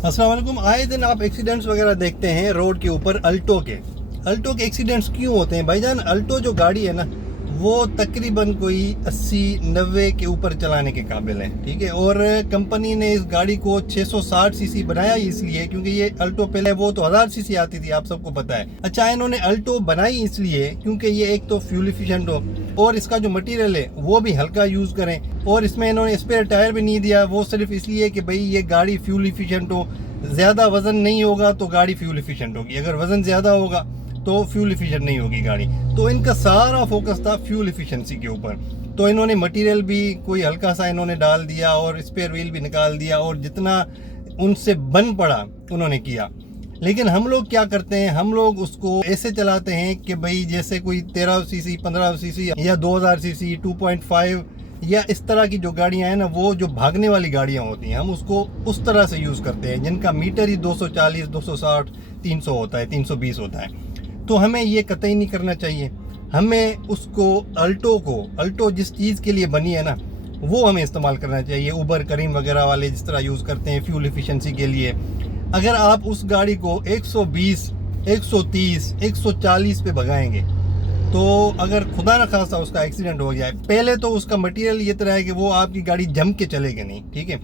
अस्सलाम वालेकुम। आए दिन आप एक्सीडेंट्स वगैरह देखते हैं रोड के ऊपर अल्टो के एक्सीडेंट्स क्यों होते हैं भाईजान? अल्टो जो गाड़ी है ना, वो तकरीबन कोई 80-90 के ऊपर चलाने के काबिल है, ठीक है। और कंपनी ने इस गाड़ी को 660 सीसी बनाया इसलिए क्योंकि ये अल्टो पहले वो तो 1000 सीसी आती थी, आप सबको पता है। अच्छा, इन्होंने अल्टो बनाई इसलिए क्योंकि ये एक तो फ्यूल एफिशिएंट हो और इसका जो मटेरियल है वो भी हल्का यूज़ करें, और इसमें इन्होंने स्पेयर टायर भी नहीं दिया, वो सिर्फ इसलिए कि भाई ये गाड़ी फ्यूल एफिशिएंट हो। ज़्यादा वज़न नहीं होगा तो गाड़ी फ्यूल एफिशिएंट होगी, अगर वज़न ज़्यादा होगा तो फ्यूल एफिशिएंट नहीं होगी गाड़ी। तो इनका सारा फोकस था फ्यूल एफिशिएंसी के ऊपर। तो इन्होंने मटेरियल भी कोई हल्का सा इन्होंने डाल दिया और स्पेयर व्हील भी निकाल दिया, और जितना उनसे बन पड़ा उन्होंने किया। लेकिन हम लोग क्या करते हैं, हम लोग उसको ऐसे चलाते हैं कि भाई जैसे कोई 13 सीसी 15 सीसी या 2000 सीसी 2.5 या इस तरह की जो गाड़ियां हैं ना, वो जो भागने वाली गाड़ियां होती हैं, हम उसको उस तरह से यूज़ करते हैं जिनका मीटर ही 240 260 300 होता है, 320 होता है। तो हमें ये कतई नहीं करना चाहिए। हमें उसको अल्टो जिस चीज़ के लिए बनी है ना, वो हमें इस्तेमाल करना चाहिए। उबर करीम वगैरह वाले जिस तरह यूज़ करते हैं फ्यूल एफिशिएंसी के लिए, अगर आप उस गाड़ी को 120 130 140 पे भगाएंगे तो अगर खुदा न खास्ता उसका एक्सीडेंट हो जाए, पहले तो उसका मटेरियल ये तरह है कि वो आपकी गाड़ी जम के चलेगी नहीं, ठीक है।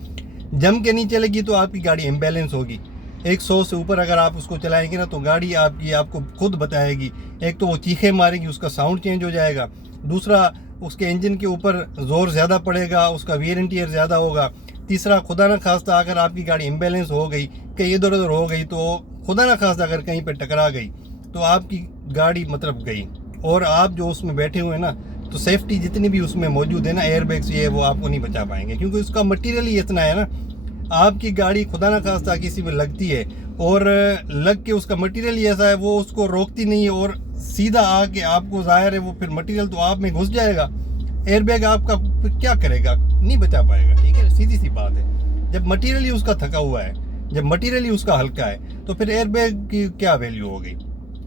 जम के नहीं चलेगी तो आपकी गाड़ी इम्बैलेंस होगी। 100 से ऊपर अगर आप उसको चलाएंगे ना तो गाड़ी आपको खुद बताएगी। एक तो वो चीखे मारेगी, उसका साउंड चेंज हो जाएगा। दूसरा, उसके इंजन के ऊपर ज़ोर ज़्यादा पड़ेगा, उसका वियर एंड टियर ज़्यादा होगा। तीसरा, खुदा न खास्ता अगर आपकी गाड़ी इम्बैलेंस हो गई, कहीं इधर उधर हो गई, तो खुदा न खास्ता अगर कहीं पे टकरा गई तो आपकी गाड़ी मतलब गई। और आप जो उसमें बैठे हुए हैं ना, तो सेफ्टी जितनी भी उसमें मौजूद है ना, एयर बैग्स ये वो आपको नहीं बचा पाएंगे, क्योंकि उसका मटेरियल ही इतना है ना। आपकी गाड़ी खुदा ना खास्ता किसी में लगती है और लग के उसका मटेरियल ही ऐसा है, वो उसको रोकती नहीं है और सीधा आके आपको ज़ाहिर है वो फिर मटेरियल तो आप में घुस जाएगा। एयरबैग आपका क्या करेगा, नहीं बचा पाएगा, ठीक है। सीधी सी बात है, जब मटेरियल ही उसका थका हुआ है, जब मटेरियल ही उसका हल्का है, तो फिर एयरबैग की क्या वैल्यू हो गई।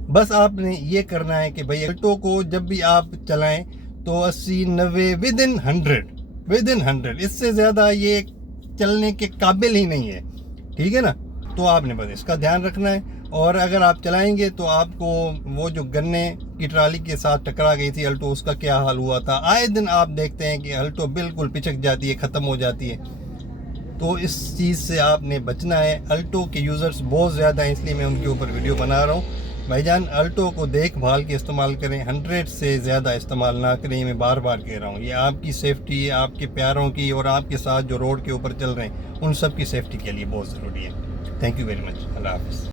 बस आपने ये करना है कि भाई अल्टो को जब भी आप चलाएं तो 80-90 विद इन 100, इससे ज़्यादा ये चलने के काबिल ही नहीं है, ठीक है ना। तो आपने बस इसका ध्यान रखना है। और अगर आप चलाएंगे तो आपको वो जो गन्ने की ट्राली के साथ टकरा गई थी अल्टो, उसका क्या हाल हुआ था। आए दिन आप देखते हैं कि अल्टो बिल्कुल पिचक जाती है, ख़त्म हो जाती है। तो इस चीज़ से आपने बचना है। अल्टो के यूज़र्स बहुत ज़्यादा हैं, इसलिए मैं उनके ऊपर वीडियो बना रहा हूँ। भाईजान, अल्टो को देखभाल के इस्तेमाल करें, 100 से ज़्यादा इस्तेमाल ना करें। मैं बार बार कह रहा हूँ, ये आपकी सेफ्टी, आपके प्यारों की और आपके साथ जो रोड के ऊपर चल रहे हैं उन सब की सेफ्टी के लिए बहुत ज़रूरी है। Thank you very much. अल्लाह हाफ़िज़।